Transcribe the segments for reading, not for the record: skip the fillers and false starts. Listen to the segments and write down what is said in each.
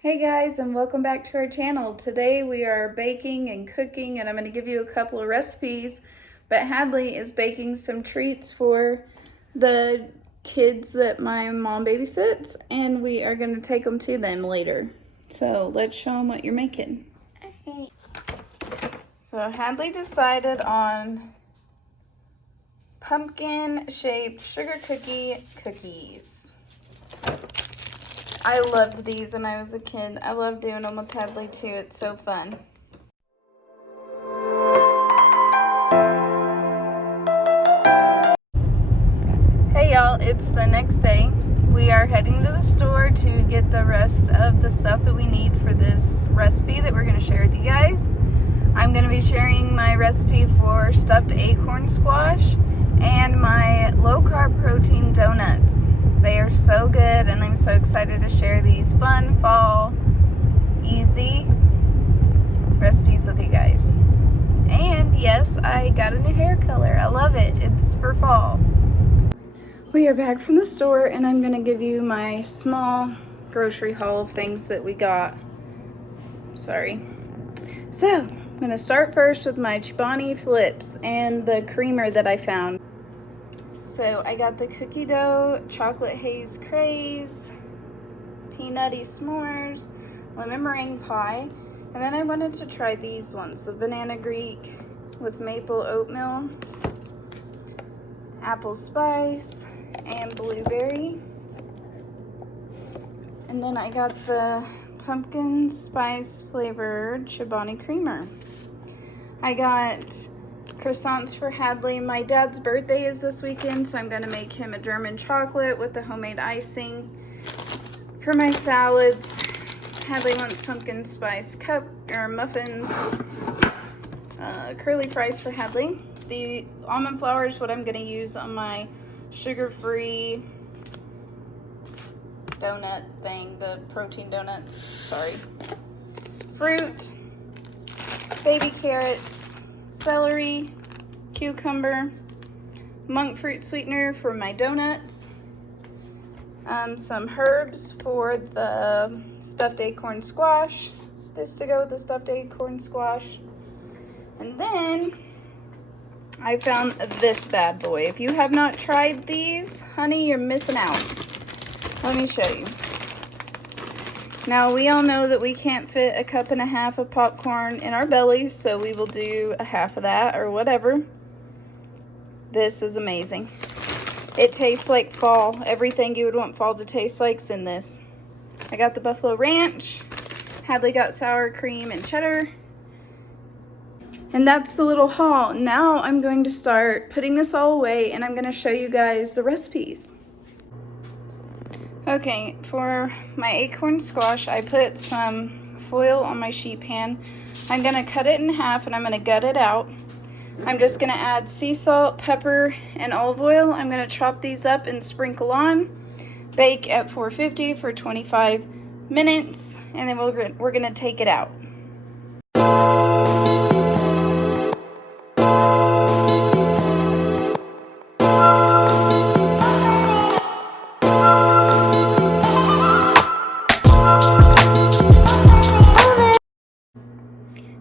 Hey guys, and welcome back to our channel. Today we are baking and cooking, and I'm going to give you a couple of recipes, but Hadley is baking some treats for the kids that my mom babysits, and we are going to take them to them later. So let's show them what you're making. Okay. So Hadley decided on pumpkin-shaped sugar cookies. I loved these when I was a kid. I love doing them with Hadley too. It's so fun. Hey y'all, it's the next day. We are heading to the store to get the rest of the stuff that we need for this recipe that we're going to share with you guys. I'm going to be sharing my recipe for stuffed acorn squash and my low-carb protein donuts. They are so good, and I'm so excited to share these fun, fall, easy recipes with you guys. And yes, I got a new hair color. I love it. It's for fall. We are back from the store, and I'm going to give you my small grocery haul of things that we got. Sorry. So, I'm going to start first with my Chobani Flips and the creamer that I found. So I got the cookie dough, chocolate haze craze, peanutty s'mores, lemon meringue pie, and then I wanted to try these ones, the banana Greek with maple oatmeal, apple spice, and blueberry. And then I got the pumpkin spice flavored Chobani creamer. I got croissants for Hadley. My dad's birthday is this weekend, so I'm going to make him a German chocolate with the homemade icing. For my salads, Hadley wants pumpkin spice muffins, curly fries for Hadley. The almond flour is what I'm going to use on my sugar-free donut thing, the protein donuts, sorry. Fruit, baby carrots, celery, cucumber, monk fruit sweetener for my donuts, some herbs for the stuffed acorn squash, this to go with the stuffed acorn squash, and then I found this bad boy. If you have not tried these, honey, you're missing out. Let me show you. Now, we all know that we can't fit 1.5 cups of popcorn in our bellies, so we will do a half of that or whatever. This is amazing. It tastes like fall. Everything you would want fall to taste like's in this. I got the buffalo ranch. Hadley got sour cream and cheddar. And that's the little haul. Now I'm going to start putting this all away, and I'm going to show you guys the recipes. Okay, for my acorn squash, I put some foil on my sheet pan. I'm going to cut it in half, and I'm going to gut it out. I'm just going to add sea salt, pepper, and olive oil. I'm going to chop these up and sprinkle on. Bake at 450 for 25 minutes, and then we're going to take it out.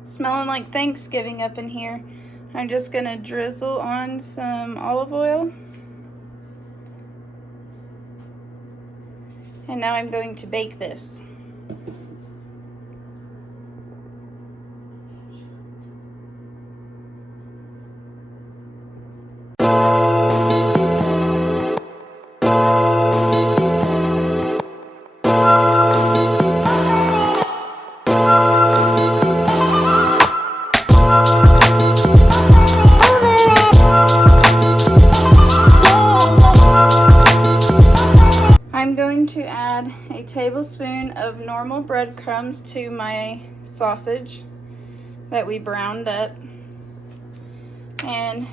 Smelling like Thanksgiving up in here. I'm just gonna drizzle on some olive oil. And now I'm going to bake this. I'm going to add a tablespoon of normal breadcrumbs to my sausage that we browned up, and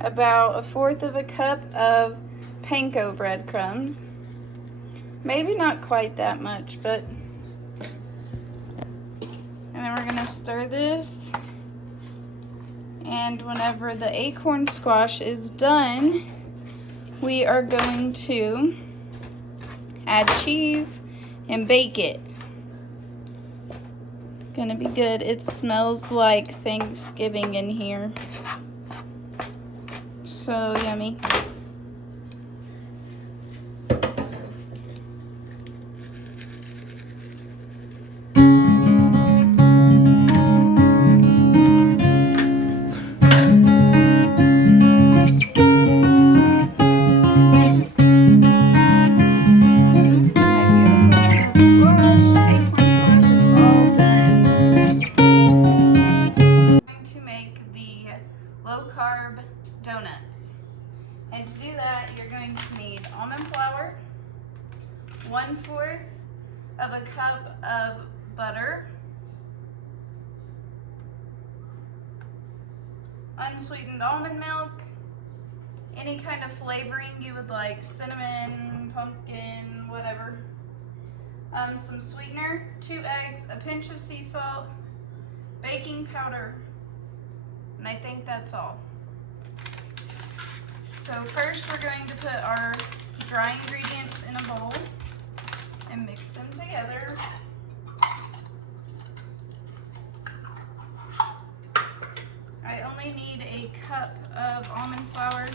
about 1/4 cup of panko breadcrumbs. Maybe not quite that much, but. And then we're going to stir this, and whenever the acorn squash is done, we are going to add cheese and bake it. gonna be good. It smells like Thanksgiving in here. So yummy. Low-carb donuts. And to do that, you're going to need almond flour, 1/4 of a cup of butter, unsweetened almond milk, any kind of flavoring you would like, cinnamon, pumpkin, whatever, some sweetener, 2 eggs, a pinch of sea salt, baking powder, and I think that's all. So first we're going to put our dry ingredients in a bowl and mix them together. I only need a cup of almond flour.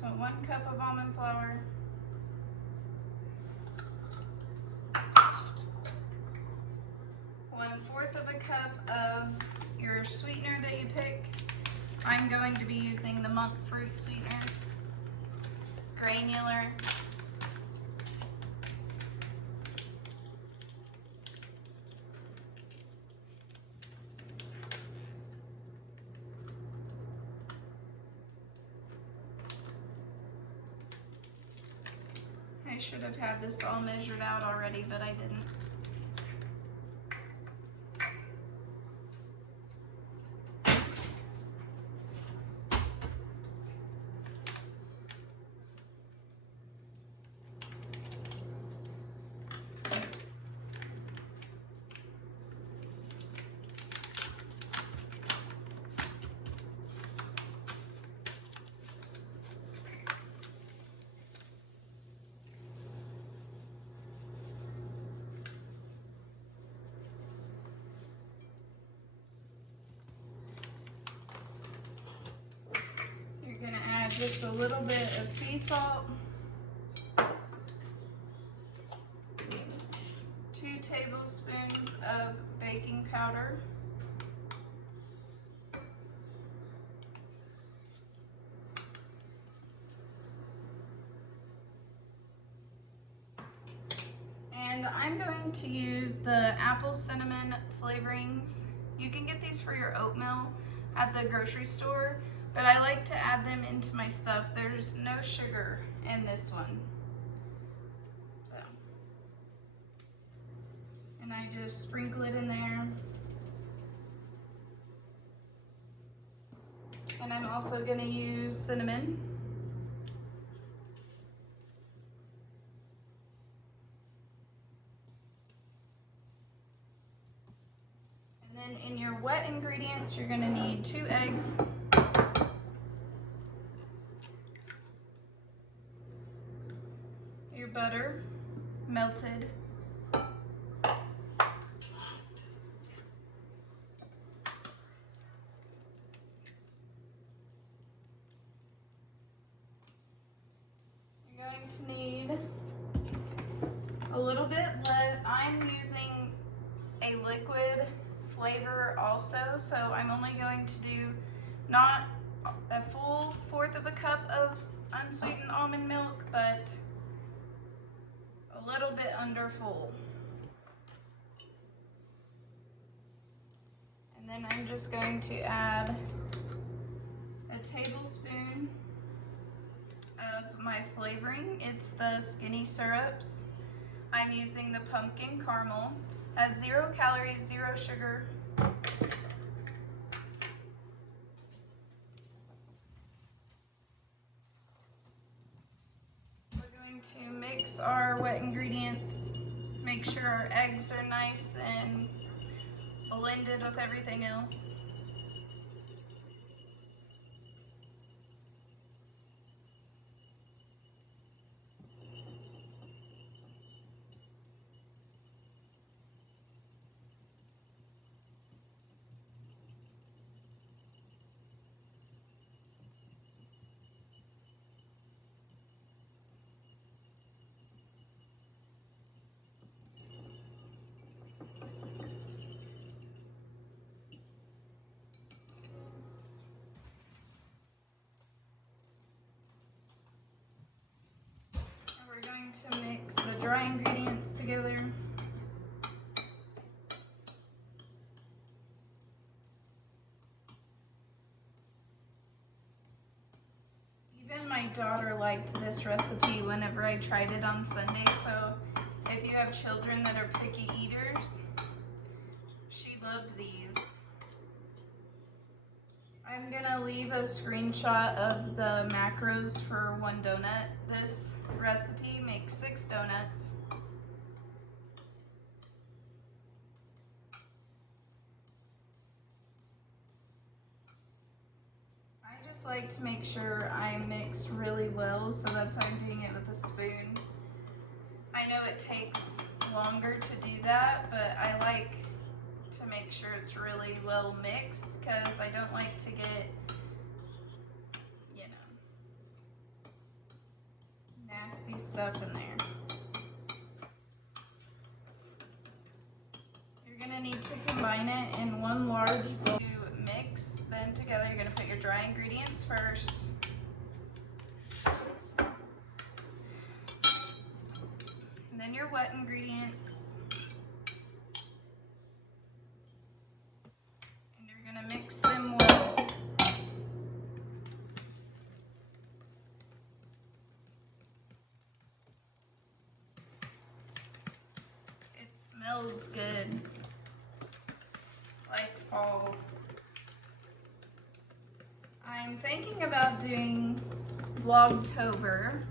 So 1 cup of almond flour, 1/4 of a cup of your sweetener that you pick. I'm going to be using the monk fruit sweetener, granular. I should have had this all measured out already, but I didn't. You're going to add just a little bit of sea salt, 2 tablespoons of baking powder, and I'm going to use the apple cinnamon flavorings. You can get these for your oatmeal at the grocery store, but I like to add them into my stuff. There's no sugar in this one. So, and I just sprinkle it in there. And I'm also going to use cinnamon. And then in your wet ingredients, you're going to need 2 eggs, your butter melted, you're going to need a little bit less. I'm using a liquid flavor also, so I'm only going to do not a full 1/4 of a cup of unsweetened almond milk, but a little bit under full. And then I'm just going to add a tablespoon of my flavoring. It's the skinny syrups. I'm using the pumpkin caramel. Has 0 calories, 0 sugar. our wet ingredients. Make sure our eggs are nice and blended with everything else. We're going to mix the dry ingredients together. Even my daughter liked this recipe whenever I tried it on Sunday, so if you have children that are picky eaters, she loved these. I'm gonna leave a screenshot of the macros for one donut. This recipe makes 6 donuts. I just like to make sure I mix really well, so that's why I'm doing it with a spoon. I know it takes longer to do that, but I like to make sure it's really well mixed because I don't like to get, you know, nasty stuff in there. You're gonna need to combine it in one large bowl. To mix them together, you're gonna put your dry ingredients first. And then your wet ingredients. And you're gonna mix them well. It smells good, like fall. I'm thinking about doing Vlogtober,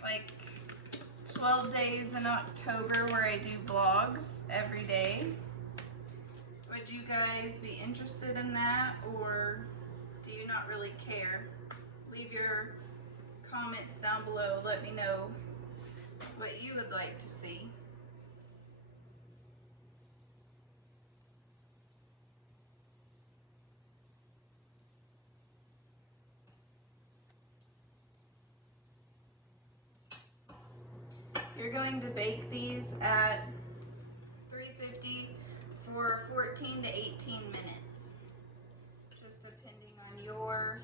like 12 days in October where I do vlogs every day. Would you guys be interested in that, or do you not really care? Leave your comments down below. Let me know what you would like to see. You're going to bake these at 350 for 14 to 18 minutes, just depending on your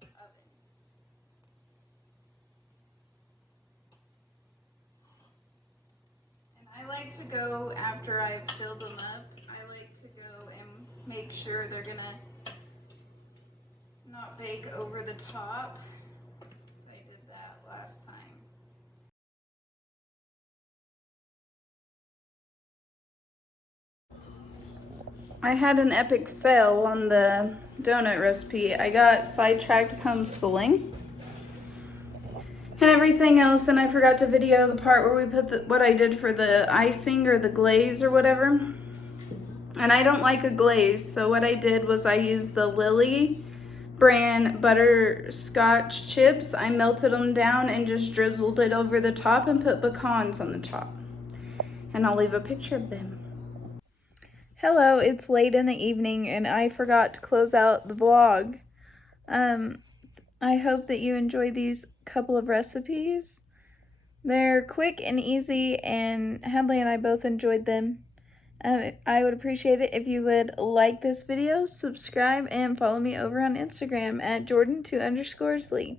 oven. And I like to go, after I've filled them up, I like to go and make sure they're gonna not bake over the top. I did that last time. I had an epic fail on the donut recipe. I got sidetracked with homeschooling and everything else, and I forgot to video the part where we put what I did for the icing or the glaze or whatever. And I don't like a glaze, so what I did was I used the Lily brand butterscotch chips. I melted them down and just drizzled it over the top and put pecans on the top. And I'll leave a picture of them. Hello, it's late in the evening and I forgot to close out the vlog. I hope that you enjoyed these couple of recipes. They're quick and easy, and Hadley and I both enjoyed them. I would appreciate it if you would like this video, subscribe, and follow me over on Instagram at jordan2_lee.